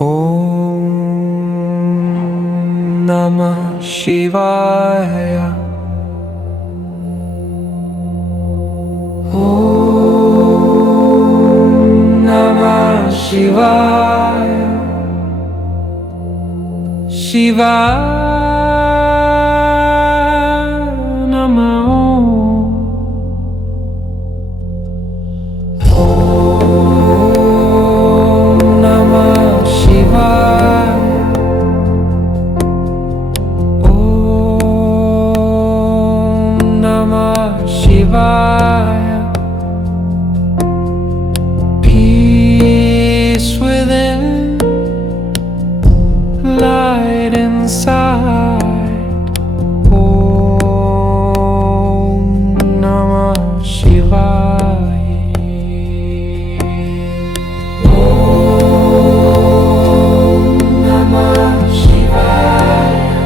Om Namah Shivaya. Om Namah Shivaya. Shivaya Namah Om Namah Shivaya. Om Namah Shivaya. Peace within, light inside. Om Namah Shivaya. Om Namah Shivaya.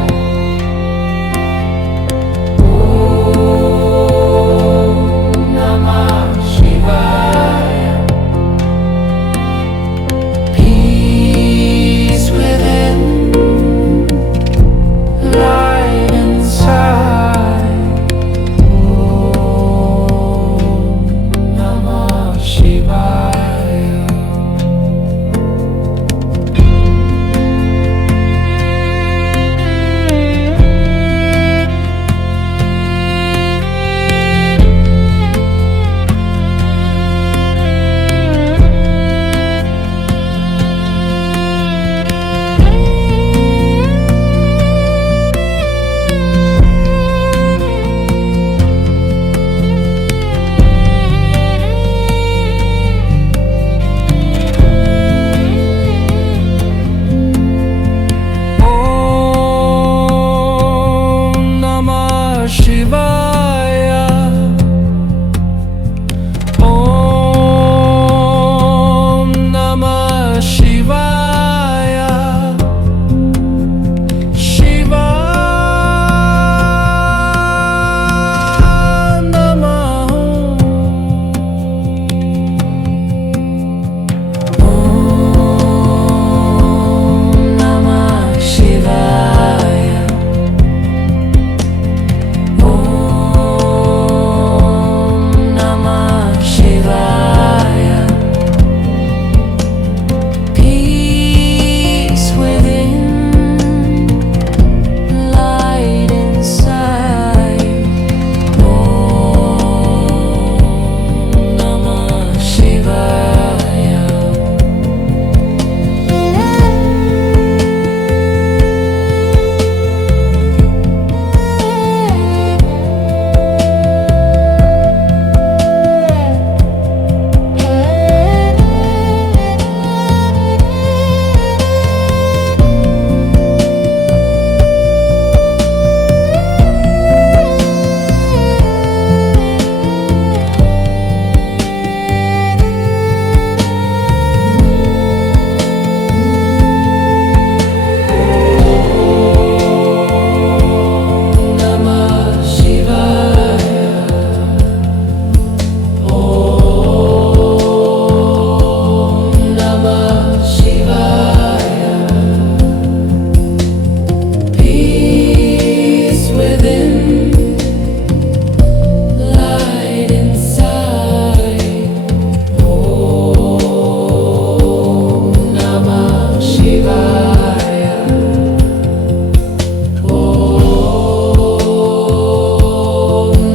Om Namah Shivaya. Peace within, light inside. Om Namah Shivaya. Om Namah Shivaya. Om Namah Shivaya. Shiva Namah. Om Namah Shivaya. Om Namah Shivaya. Peace within, light inside. Om Namah Shivaya. Peace within, light inside. Om Namah Shivaya. Om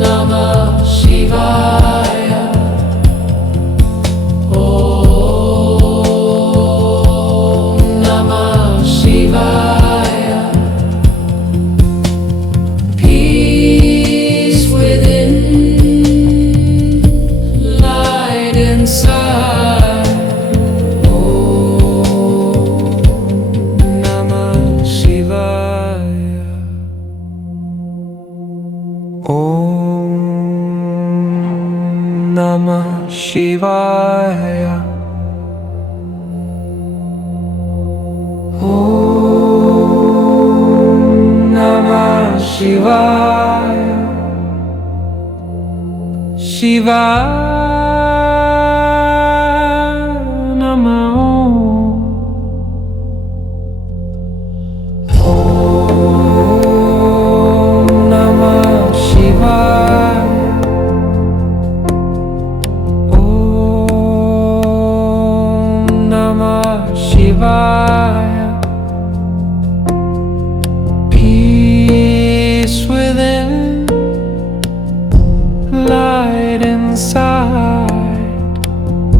Namah Shivaya. Om Namah Shivaya. Peace within, light inside. Om Namah Shivaya. Om Namah Shivaya. Om Namah Shivaya. Shivaya Namah. Shivaya. Peace within, light inside.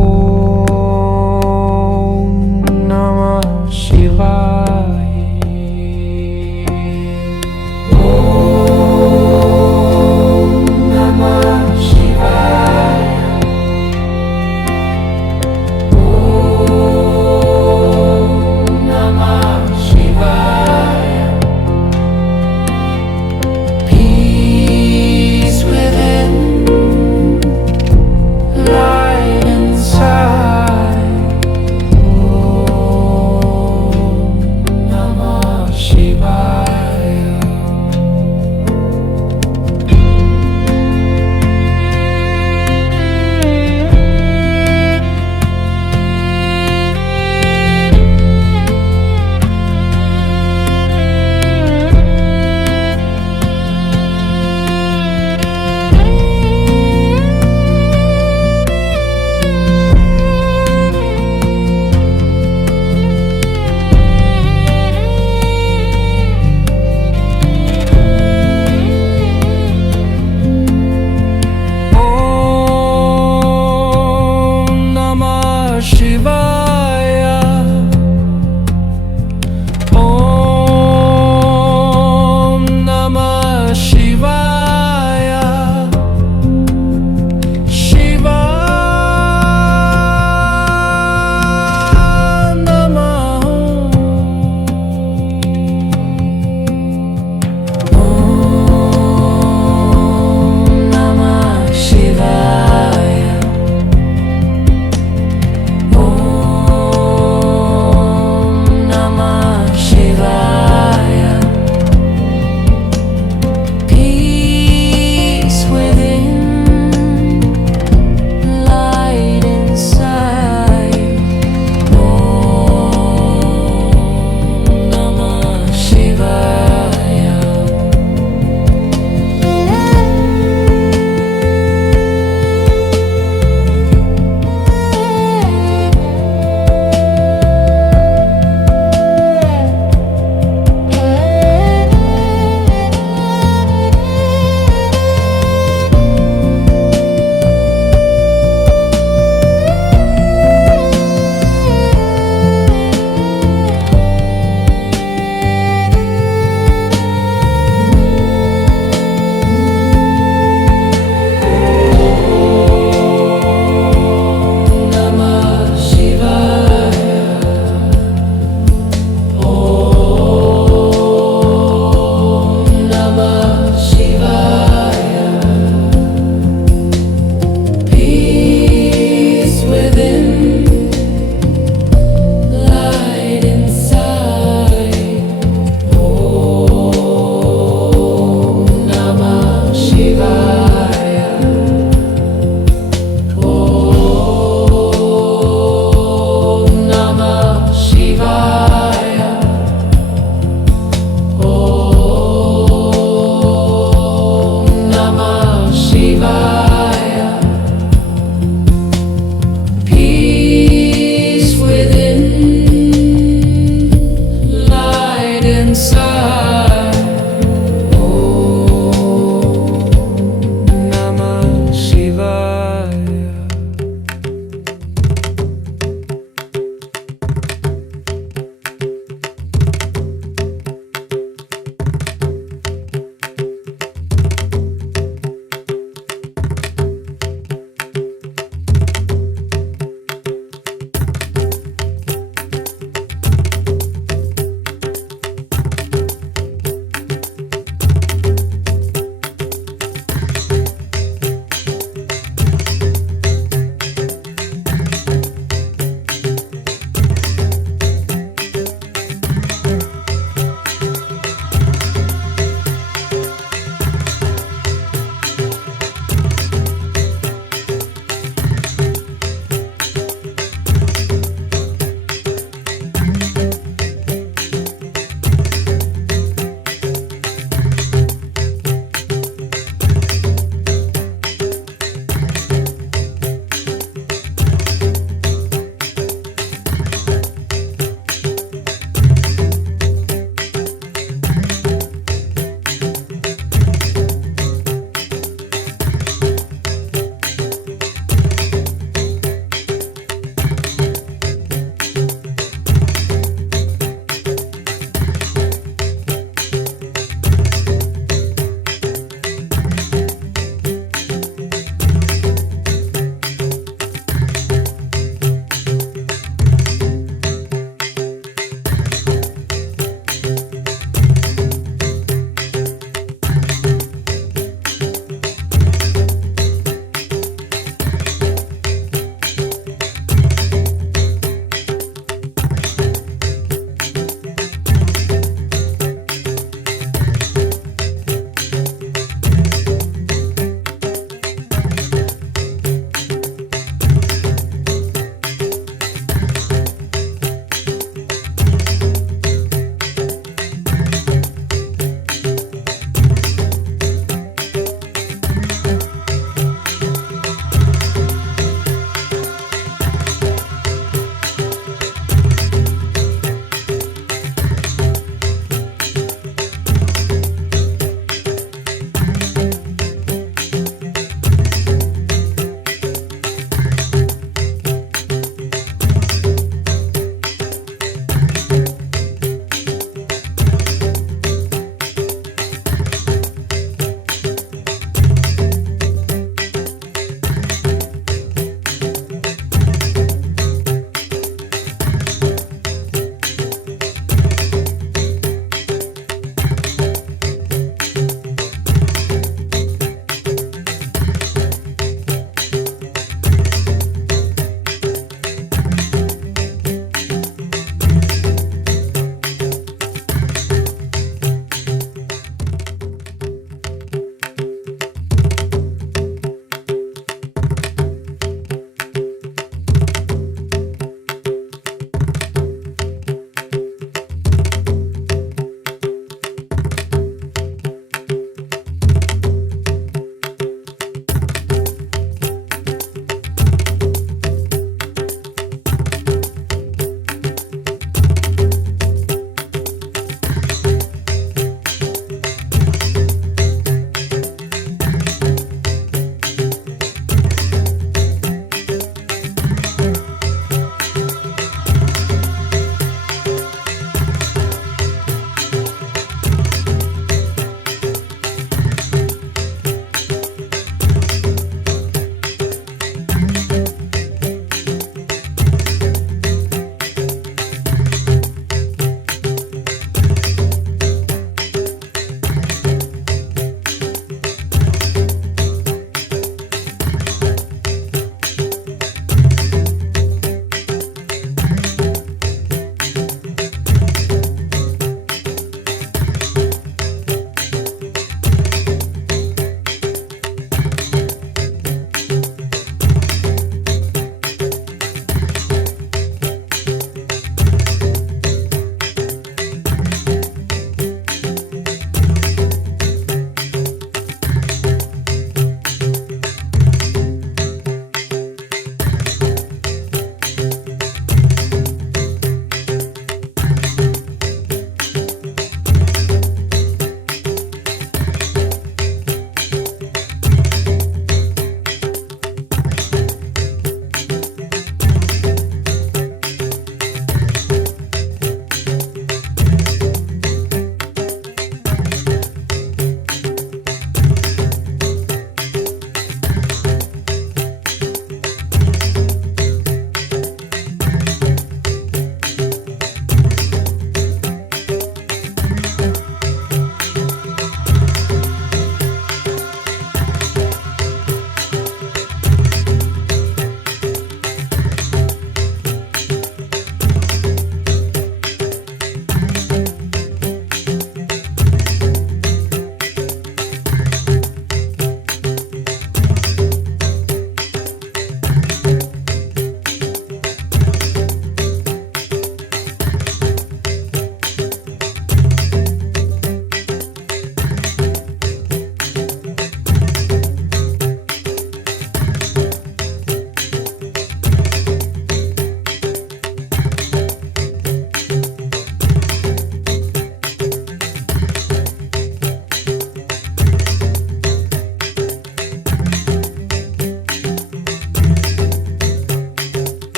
Om Namah Shivaya. Om Namah Shivaya. Om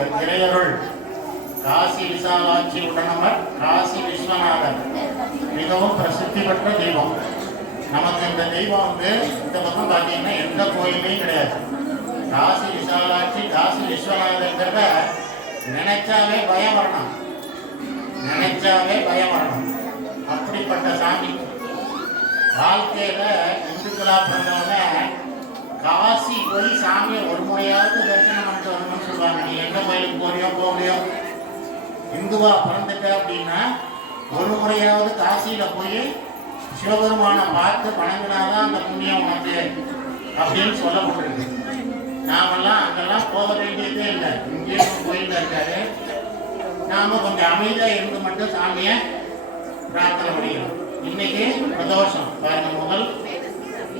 இந்த திரையருள் காசி விசாலாட்சி உடனவர் காசி விஸ்வநாதர் மிகவும் பிரசித்தி பெற்ற தெய்வம். நமக்கு இந்த தெய்வம் வந்து இந்த பக்கம் பார்த்தீங்கன்னா எந்த கோயிலையும் கிடையாது. காசி விசாலாட்சி காசி விஸ்வநாதர்ங்கிறத நினைச்சாவே பயம் வரணும், நினைச்சாவே பயம் வரணும். அப்படிப்பட்ட சாமி வாழ்க்கையில இந்துக்களா பிறந்தவங்க காசி போய் சாமியை ஒரு முறையாவது தரிசனம் பண்ணிட்டு வரணும்னு சொல்லுவாங்க. நீ எந்த கோயிலுக்கு போறியோ போகலையோ, இந்துவா பிறந்துட்ட அப்படின்னா ஒரு முறையாவது காசியில போய் சிவபெருமானை பார்த்து வணங்கினாதான் அந்த புண்ணியம் உனக்கு அப்படின்னு சொல்லப்பட்டிருக்கு. நாமெல்லாம் அங்கெல்லாம் போக வேண்டியதே இல்லை, இங்கேயே கோயில் இருக்காரு. நாம கொஞ்சம் அமைதியா இருந்து மட்டும் சாமியை பிரார்த்தனை பண்ணிக்கிறோம். இன்னைக்கு பிரதோஷம் பாருங்க, முதல்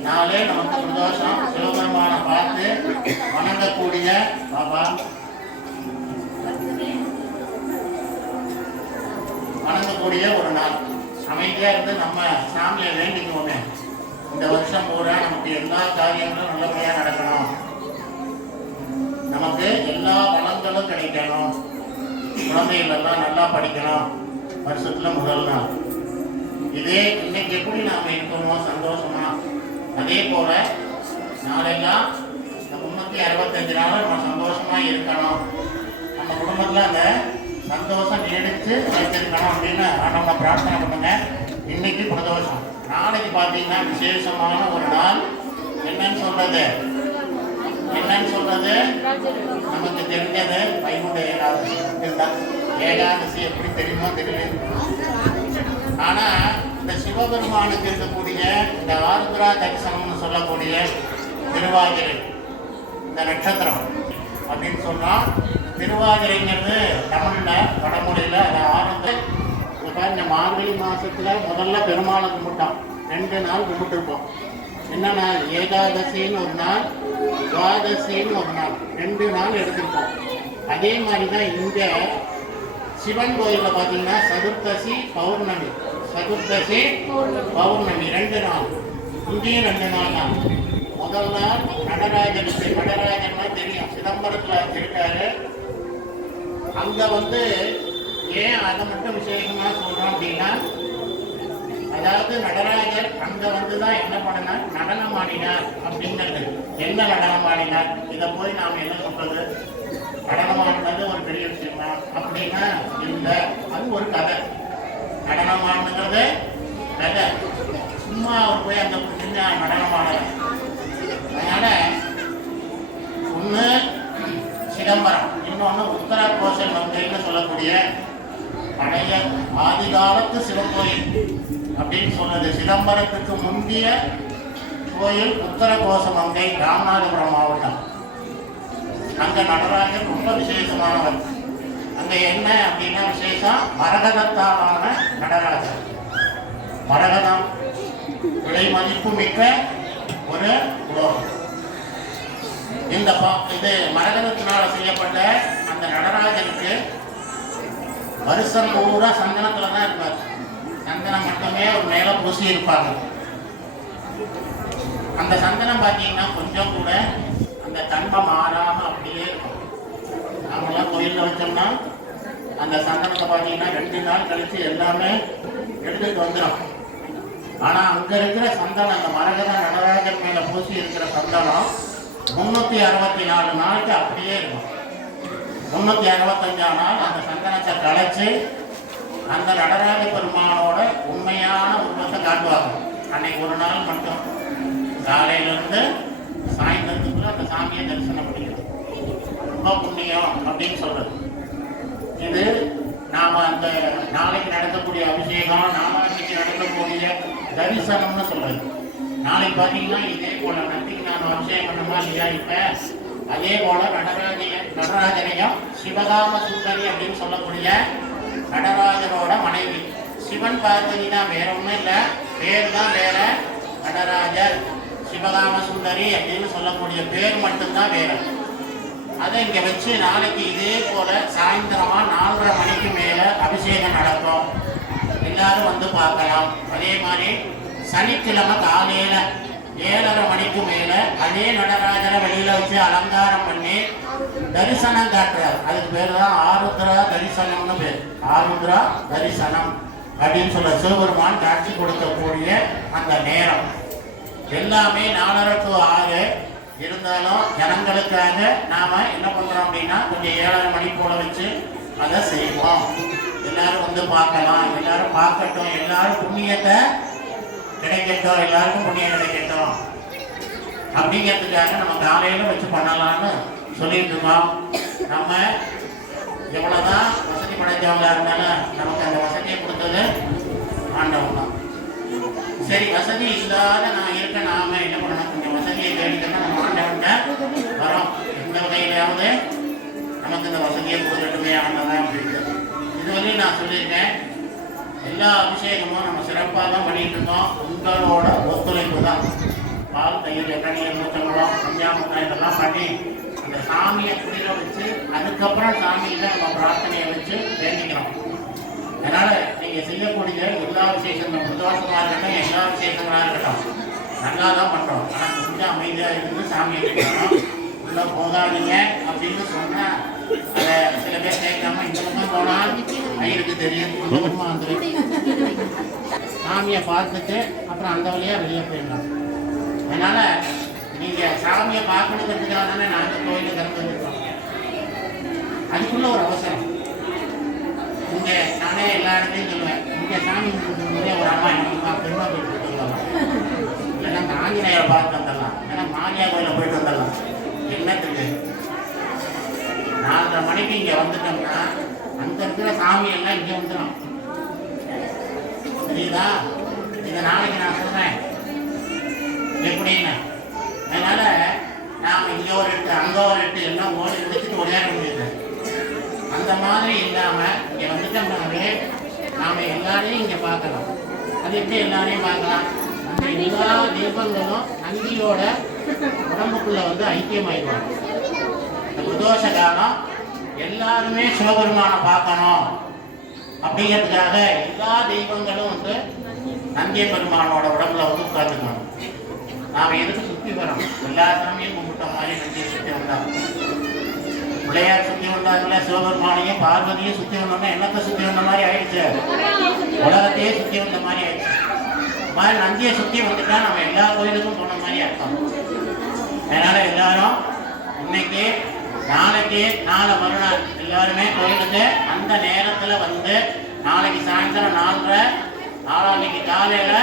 நாளே நமக்கு பிரதோஷம். சிவபெருமானை பார்த்து வணங்கக்கூடிய பாபா வணங்கக்கூடிய ஒரு நாள். அமைதியா இருந்து நம்ம சாமியை வேண்டிக்குவோமே, இந்த வருஷம் பூரா நமக்கு எல்லா காரியங்களும் நல்லபடியா நடக்கணும், நமக்கு எல்லா வளங்களும் கிடைக்கணும், குழந்தைகள் எல்லாம் நல்லா படிக்கணும். வருஷத்துல முதல் நாள் இதே இன்னைக்கு எப்படி நாம இருக்கணுமோ சந்தோஷமா, அதே போல நாளெல்லாம் 365 நாள் நம்ம சந்தோஷமா இருக்கணும். நம்ம குடும்பத்துல அந்த சந்தோஷம் நீடித்து வைத்திருக்கணும் அப்படின்னு நம்ம பிரார்த்தனை பண்ணுங்க. இன்னைக்கு பிரதோஷம், நாளைக்கு பார்த்தீங்கன்னா விசேஷமான ஒரு நாள். என்னன்னு சொல்றது, என்னன்னு சொல்றது, நமக்கு தெரிஞ்சது வைகுண்ட ஏகாதசி. ஏகாதசி எப்படி தெரியுமோ தெரியல. ஆனா இந்த சிவபெருமானுக்கு இருக்கக்கூடிய இந்த ஆருத்ரா தரிசனம்னு சொல்லக்கூடிய திருவாதிரை, இந்த நட்சத்திரம் அப்படின்னு சொன்னா, திருவாதிரைங்கிறது தமிழ்ல வடமொழியில அது ஆருத்ரா. இந்த மார்கழி மாசத்துல முதல்ல பெருமாளை கும்பிட்டோம், 2 நாள் கும்பிட்டுருப்போம். என்ன நாள்? ஏகாதசின்னு ஒரு நாள், துவாதசின்னு ஒரு நாள், 2 நாள் எடுத்திருப்போம். அதே மாதிரிதான் இங்க சிவன் கோயில்ல பாத்தீங்கன்னா சதுர்த்தசி பௌர்ணமி, சதுர்த்தசி பௌர்ணமி 2 நாள். இங்கேயும் 2 நாள் தான். முதல் நாள் நடராஜனுக்கு, நடராஜன்னா தெரியும், சிதம்பரத்துல இருக்காரு. அங்க வந்து ஏன் அதை மட்டும் விசேஷமா சொல்றோம் அப்படின்னா, அதாவது நடராஜர் அங்க வந்துதான் என்ன பண்ணார், நடனம் ஆடினார் அப்படிங்கிறது. என்ன நடனம் ஆடினார், இதை போய் நாம என்ன சொல்றது, நடனம் ஆடினது ஒரு பெரிய விஷயமா அப்படின்னா இல்லை, அது ஒரு கதை. நடனம் ஆடுங்கிறது கதை, சும்மா அவர் போய் அந்த நடனம் ஆடல. அதனால ஒண்ணு சிதம்பரம், இன்னொன்னு உத்தர கோசல் மங்கைன்னு சொல்லக்கூடிய பழைய ஆதிகாலத்து சிவகோயில் அப்படின்னு சொன்னது. சிதம்பரத்துக்கு முந்திய கோயில் உத்தர கோச மங்கை, ராமநாதபுரம் மாவட்டம். அங்க நடராஜர் ரொம்ப விசேஷமானவர். அங்க என்ன அப்படின்னா விசேஷம், மரகதத்தாலான நடராஜர். மரகதம் விலை மதிப்பு மிக்க ஒரு உலோகம். இந்த இது மரகதத்தினால செய்யப்பட்ட அந்த நடராஜருக்கு வருஷம் பூரா சந்தனத்துல தான் இருப்பார். சந்தனம் மட்டுமே ஒரு மேல பூசி இருப்பாங்க. அந்த சந்தனம் பார்த்தீங்கன்னா கொஞ்சம் கூட அந்த தன்மை மாறாம அப்படியே இருக்கும். நாமெல்லாம் கோயிலில் வச்சோம்னா அந்த சந்தனத்தை பார்த்தீங்கன்னா 2 நாள் கழிச்சு எல்லாமே எடுத்துட்டு வந்துடும். ஆனா அங்க இருக்கிற சந்தனம், அந்த மரகத நடராஜர் மேல பூசி இருக்கிற சந்தனம் 364 நாளுக்கு அப்படியே இருக்கும். 365ஆம் நாள் அந்த சந்தனத்தை கலைச்சு அந்த நடராஜ பெருமானோட உண்மையான உருவத்தை காட்டுவாங்க. அன்னைக்கு ஒரு நாள் மட்டும் காலையிலிருந்து சாயந்தரத்துக்குள்ள அந்த சாமியை தரிசனம் பண்ணிக்கணும். ரொம்ப புண்ணியம் அப்படின்னு சொல்றது. இது நாம அந்த நாளைக்கு நடக்கக்கூடிய அபிஷேகம், நாளான்னைக்கு நடக்கக்கூடிய தரிசனம்னு சொல்றது. நாளைக்கு பார்த்தீங்கன்னா இதே போல நன்றிக்கு நான் அபிஷேகம் பண்ணமா இல்லையா, இப்ப அதே போல நடராஜனையும் சிவகாம சுந்தரி அப்படின்னு சொல்லக்கூடிய நடராஜனோட மனைவி சிவன் பார்வதி தான், வேற ஒன்றும் இல்லை, பேர் தான் வேற. நடராஜர் சிவகாம சுந்தரி அப்படின்னு சொல்லக்கூடிய பேர் மட்டும்தான் வேற. அதை இங்க வச்சு நாளைக்கு இதே போல சாயந்தரமா 4:30 மணிக்கு மேல அபிஷேகம் நடக்கும். எல்லாரும் வந்து பார்க்கலாம். அதே மாதிரி சனிக்கிழமை காலையில 7:30 மணிக்கு மேல அதே நடராஜரை வெளியில வச்சு அலங்காரம் பண்ணி தரிசனம் காட்டுறார். அதுக்கு பேர் தான் ஆருத்ரா தரிசனம்னு பேர். ஆருத்ரா தரிசனம் அப்படின்னு சொல்ல சிவபெருமான் காட்சி கொடுக்கக்கூடிய அந்த நேரம் எல்லாமே 4:30 to 6 இருந்தாலும் ஜனங்களுக்காக நாம என்ன பண்றோம் அப்படின்னா கொஞ்சம் 7:30 மணி போல வச்சு அதை செய்வோம். எல்லாரும் வந்து பார்க்கலாம், எல்லாரும் பார்க்கட்டும், எல்லாரும் புண்ணியத்தை கிடைக்கட்டும், எல்லாருக்கும் புண்ணியம் கிடைக்கட்டும் அப்படிங்கிறதுக்காக நம்ம காலையில வச்சு பண்ணலாம்னு சொல்லிட்டு இருக்கோம். நம்ம எவ்வளவுதான் வசதி படைத்தவங்களா இருந்தாலும் நமக்கு அந்த வசதியை கொடுத்தது ஆண்டவன் தான். சரி, வசதி இல்லாத நான் இருக்க நாம என்ன பண்ணணும், கொஞ்சம் வசதியை தேடிக்கணும். நம்ம ஆண்டவன்கிட்ட வரோம், எந்த வகையிலாவது நமக்கு இந்த வசதியை கொடுக்கட்டுமே ஆண்டவன் அப்படின்ட்டு. இதுவரையும் நான் சொல்லியிருக்கேன், எல்லா அபிஷேகமும் நம்ம சிறப்பாக தான் பண்ணிட்டு இருக்கோம். உங்களோட ஒத்துழைப்பு தான். பால், தயிர், எண்ணெய், மூச்சம்பழம், பஞ்சாமிர்தம் இதெல்லாம் பண்ணி அந்த சாமியை குடிக்க வச்சு அதுக்கப்புறம் சாமியில நம்ம பிரார்த்தனையை வச்சு வேண்டிக்கிறோம். அதனால நீங்க செய்யக்கூடிய எல்லா விசேஷங்களும் பிரதோஷமா இருக்கட்டும், எல்லா விசேஷங்களா இருக்கட்டும், நல்லா தான் பண்றோம். ஆனால் கொஞ்சம் அமைதியா இருந்து சாமியை கேட்கணும். உள்ள போகாதீங்க அப்படின்னு சொன்னா அதை சில பேர் கேட்காம இந்த பக்கம் போனால் ஐயருக்கு தெரியும், இந்த பக்கமா வந்துடும். சாமியை பார்த்துட்டு அப்புறம் அந்த வழியா வெளியே போயிடலாம். அதனால நீங்க சாமியை பார்க்கணுங்கிறதுக்காக தானே நாங்கள் கோயிலை திறந்து இருக்கோம். அதுக்குள்ள ஒரு அவசரம். இங்கே நானே எல்லா இடத்தையும் சொல்லுவேன், இங்கே சாமி கும்பிடும்போதே ஒரு அம்மா என்ன பெருமா போயிட்டு வந்துடலாம், இல்லைன்னா இந்த ஆஞ்சநேயரை பார்த்து வந்துடலாம், இல்லைன்னா மாரியா கோயிலை போயிட்டு வந்துடலாம். என்னத்துக்கு 4:30 மணிக்கு இங்கே வந்துட்டோம்னா அங்கே இருக்கிற சாமி எல்லாம் இங்கே வந்துடும். சரிதா? இதை நாளைக்கு நான் சொல்றேன் எப்படின்னு. அதனால நாம் இங்கே ஒரு எட்டு அங்கே ஒரு எட்டு எல்லாம் ஓடி முடிச்சுட்டு விளையாட முடியுது. அந்த மாதிரி இல்லாமல் இங்கே வந்துட்டோம்னாவே நாம் எல்லாரையும் இங்கே பார்க்கலாம். அது எப்படி எல்லாரையும் பார்க்கலாம்? அந்த எல்லா தீபங்களும் நந்தியோட உடம்புக்குள்ள வந்து ஐக்கியமாயிடுவாங்க. இந்த பிரதோஷ காலம் எல்லாருமே சிவபெருமானை பார்க்கணும் அப்படிங்கிறதுக்காக எல்லா தெய்வங்களும் வந்து நந்திய பெருமானோட உடம்புல வந்து உட்காந்துக்கணும். நாம் எதுக்கு சுற்றி வரோம்? எல்லா சாமியும் கும்பிட்ட மாதிரி நந்தியை சுற்றி வந்தோம். பிள்ளையார் சுற்றி வந்தாங்கல்ல, சிவபெருமானையும் பார்வதியும் சுற்றி வந்தோம்னா என்னத்தை சுற்றி வந்த மாதிரி ஆயிடுச்சு, உலகத்தையே சுற்றி வந்த மாதிரி ஆயிடுச்சு. மாதிரி நந்தியை சுற்றி வந்துட்டா நம்ம எல்லா கோயிலுக்கும் போன மாதிரி அர்த்தம். அதனால எல்லாரும் இன்னைக்கு நாளைக்கு நாளை மறுநாள் எல்லாருமே கோயிலுக்கு அந்த நேரத்துல வந்து நாளைக்கு சாயந்தரம் 4:30, நாளான்னைக்கு காலையில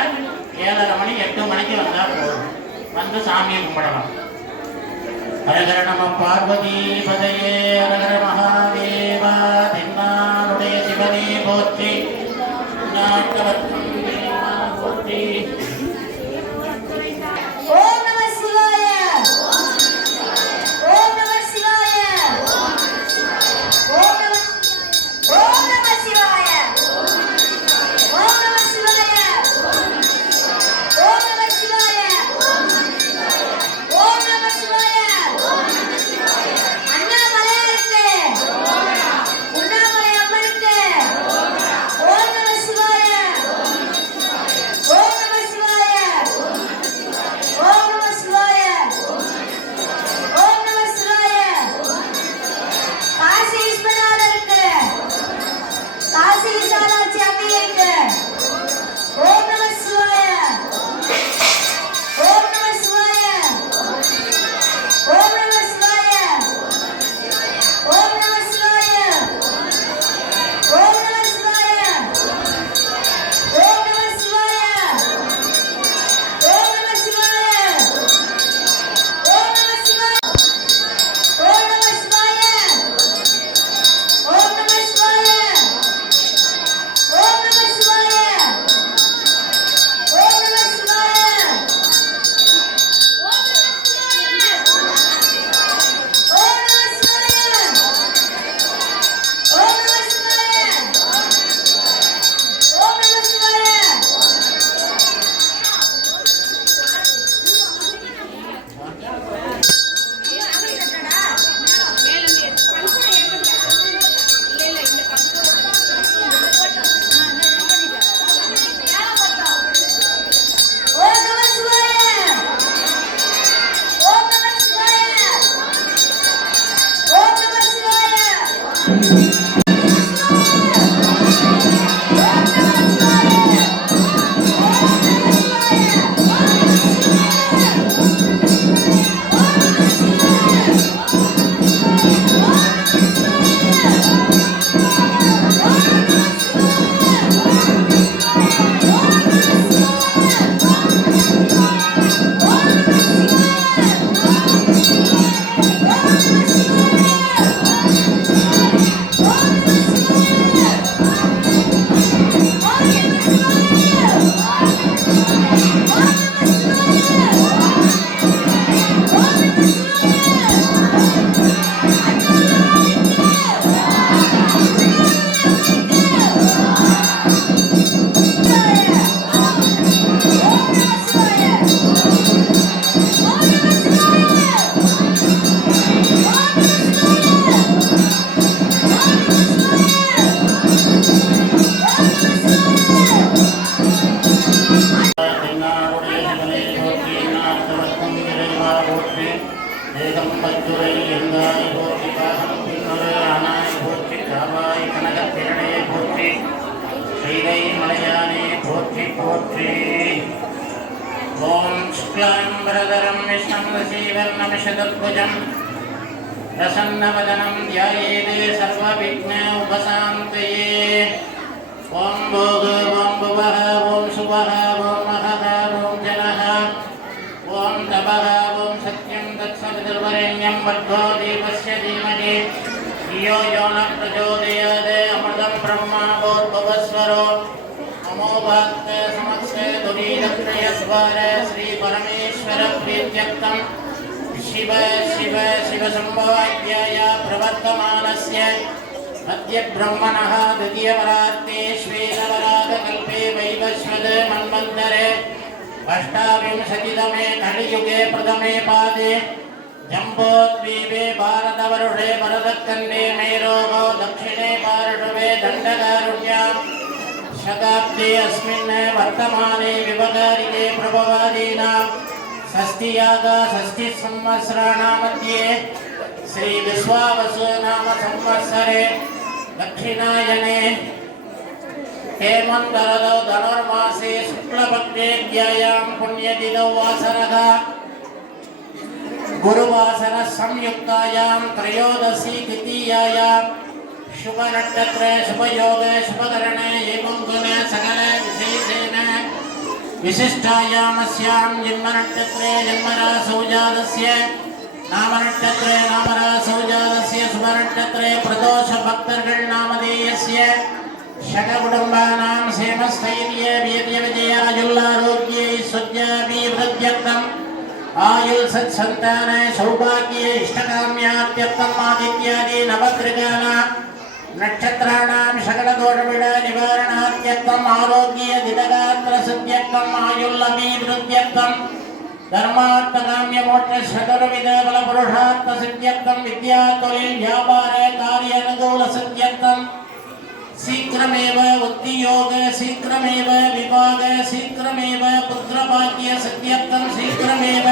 7:30 மணி 8 மணிக்கு வந்தா போதும். வந்து சாமியை கும்பிடலாம். ஹரஹர நம பார்வதி பதையே, ஹரஹர மகாதேவா, தென்னாடுடைய சிவனே போற்றி, நாட்டவர்க்கும் போற்றி. ஓம் நம சிவாய. ஓம் நம சிவாய. ஓம் நம ஓம் நம சிவாய. ஓம் நம சிவாய. ஓம் நம சிவாய. ஓம் நம சிவாய. அண்ணாமலையாருக்கு, உண்ணாமலை அம்மனுக்கு ஓம் நம சிவாய. प्रसन्नवदनं ध्यायेत् सर्वविघ्न उपशान्तये। ॐ भोग ॐ भुवः ॐ सुवः ॐ महः ॐ जनः ॐ तपः ॐ सत्यं तत्सवितुर्वरेण्यं भर्गो देवस्य धीमहि धियो यो न प्रचोदयात् अमृतं ब्रह्मा भूर्भुवस्वरो नमो भक्ते समस्ते दुरीदक्षयस्वर श्री परमेश्वर प्रीत्यर्थं शिव शिव शिव संभवाध्याय प्रवर्तमानस्य अद्य ब्रह्मणः द्वितीयवरात्ते श्वेतवराहकल्पे वैवस्वत मन्वन्तरे अष्टाविंशतितमे कलियुगे प्रथमे पादे जम्बोद्वीपे भारतवर्षे भरतखण्डे मेरोगो दक्षिणे पार्श्वे दण्डकारुण्यां शताब्दे अस्मिन् वर्तमाने विवकारिके प्रभवादीनां षष्ठीयागा षष्ठीसंवत्सराणामध्ये श्री विश्वावसु नाम संवत्सरे दक्षिणायने हेमन्तरदौ धनुर्मासे शुक्लपक्षेभ्यायां पुण्यतिथौ वासरः गुरुवासरः संयुक्तायां त्रयोदशी द्वितीयायां शुभनक्षत्रे शुभयोगे शुभकरणे एवं सकल विशेषेण विशिष्टायामस्यां जन्मनक्षत्रे जन्मरासौ जातस्य नामनक्षत्रे नामरासौ जातस्य शुभनक्षत्रे प्रदोषभक्तर्गण नामधेयस्य षट्कुटुम्बानां क्षेमस्थैर्य वीर्यविजयायुल्लारोग्ये ऐश्वर्याभिवृद्ध्यर्थम् आयुः सत्सन्तान सौभाग्ये इष्टकाम्याप्यर्थम् आदित्यादि नवग्रहाणां नक्षत्राणां सकलदोषपीड निवारणार्थम् आरोग्य दिनगात्रसिद्ध्यर्थम् आयुर्लभिवृद्ध्यर्थम् धर्मार्थकाम्यमोक्षचतुर्विधफलपुरुषार्थसिद्ध्यर्थम् विद्या तोलिल व्यापार कार्यानुकूलसिद्ध्यर्थम् शीघ्रमेव उद्योग शीघ्रमेव विभाग शीघ्रमेव पुत्रभाग्यसिद्ध्यर्थम् शीघ्रमेव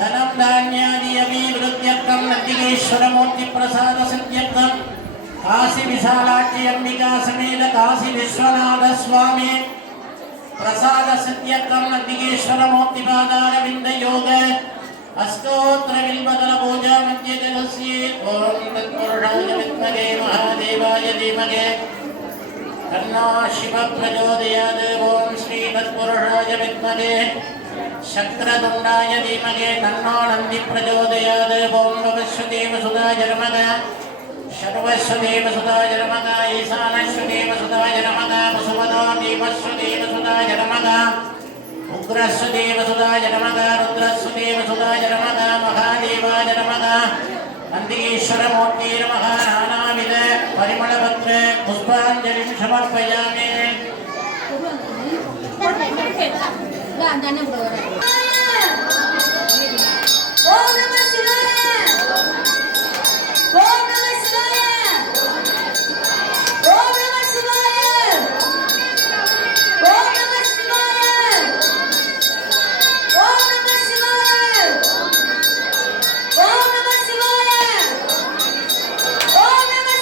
धनं धान्यादि अभिवृद्ध्यर्थम् नन्दिकेश्वरमूर्तिप्रसादसिद्ध्यर्थम् काशी विशालाक्षी अंबिका समेत काशी विश्वनाथ स्वामी प्रसाद सिद्ध्यर्थं नन्दिकेश्वरमूर्तिपादारविन्द योग अष्टोत्तर बिल्वदल पूजा मध्ये जलस्ये ओम तत्पुरुषाय विद्महे महादेवाय धीमहि तन्नो शिव प्रचोदयात् ओम श्री तत्पुरुषाय विद्महे शक्रतुण्डाय धीमहि तन्नो नन्दी प्रचोदयात् ओम भवस्वदेव सुधाय नमः सर्वस्वदेव सुधाय नमः ईशानस्वदेव सुधाय नमः वसुपतो देवस्वदेव सुधाय नमः उग्रस्वदेव सुधाय नमः रुद्रस्वदेव सुधाय नमः महादेवाय नमः नन्दीश्वरमूर्ति नमः नानाविध परिमलपत्र पुष्पाञ्जलिं समर्पयामि। ओम नमः शिवाय ओम नमः शिवाय ओम नमः शिवाय ओम नमः शिवाय ओम नमः शिवाय ओम नमः शिवाय ओम नमः शिवाय ओम नमः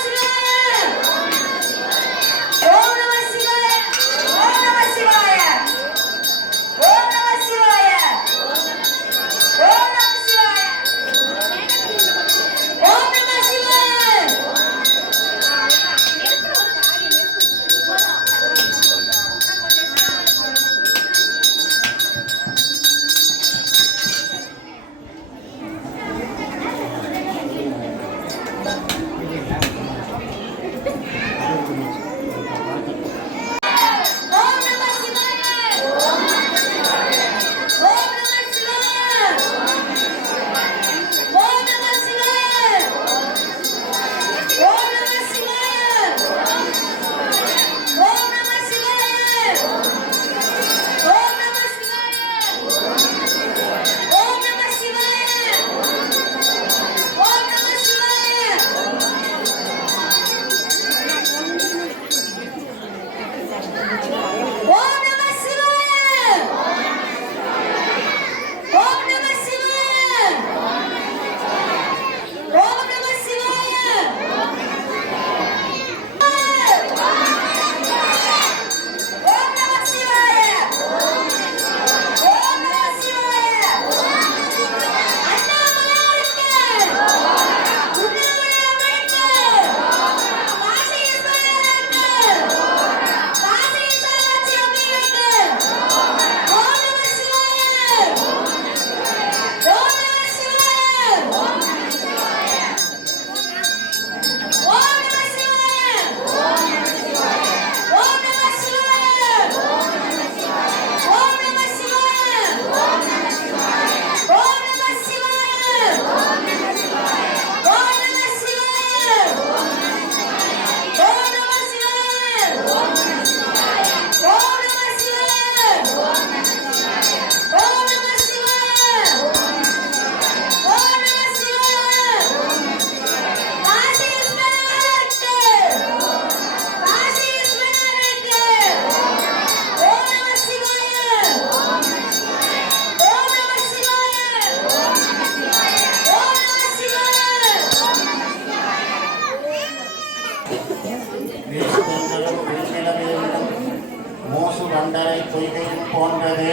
வண்டரை பொய்கையும் போன்றது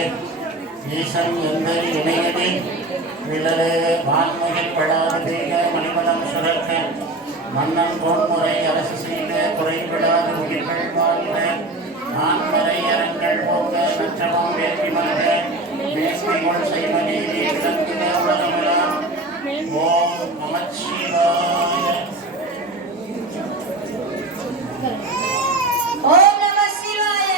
ஈசன் எந்த இணையடி விழலே வான்முகிப்படாத தீக மணிமலம் சுரக்க மன்னன் பொன்முறை அரசு செய்த குறைவிடாத உயிர்கள் வாழ்க நான்மறை அரங்கள் போக நற்றவம் வேண்டி மல்க மேன்மைகள் செய்வ நீதி விளங்குக உலகமெல்லாம் ஓம் நமச்சிவாய ஓம் நம சிவாய.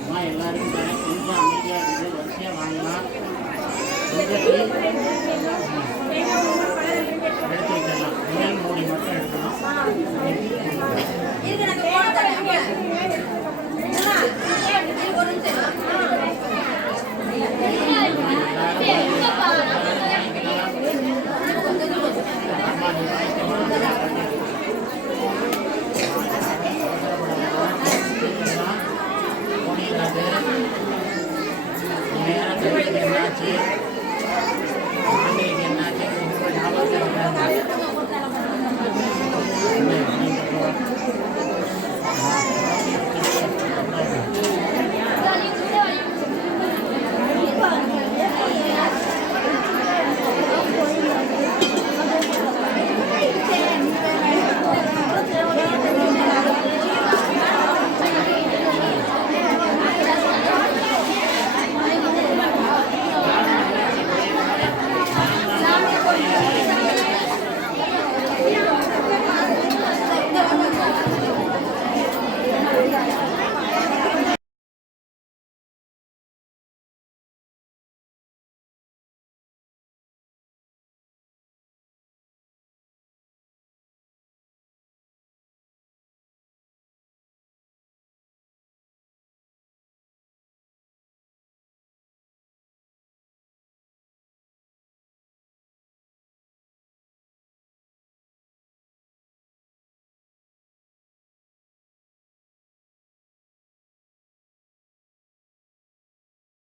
அம்மா எல்லாரும் கொஞ்சம் அமைதியாக இருந்து வரிசையாக வாங்கலாம் எடுத்து வைக்கலாம் மேல் மூடி மட்டும் எடுக்கணும்.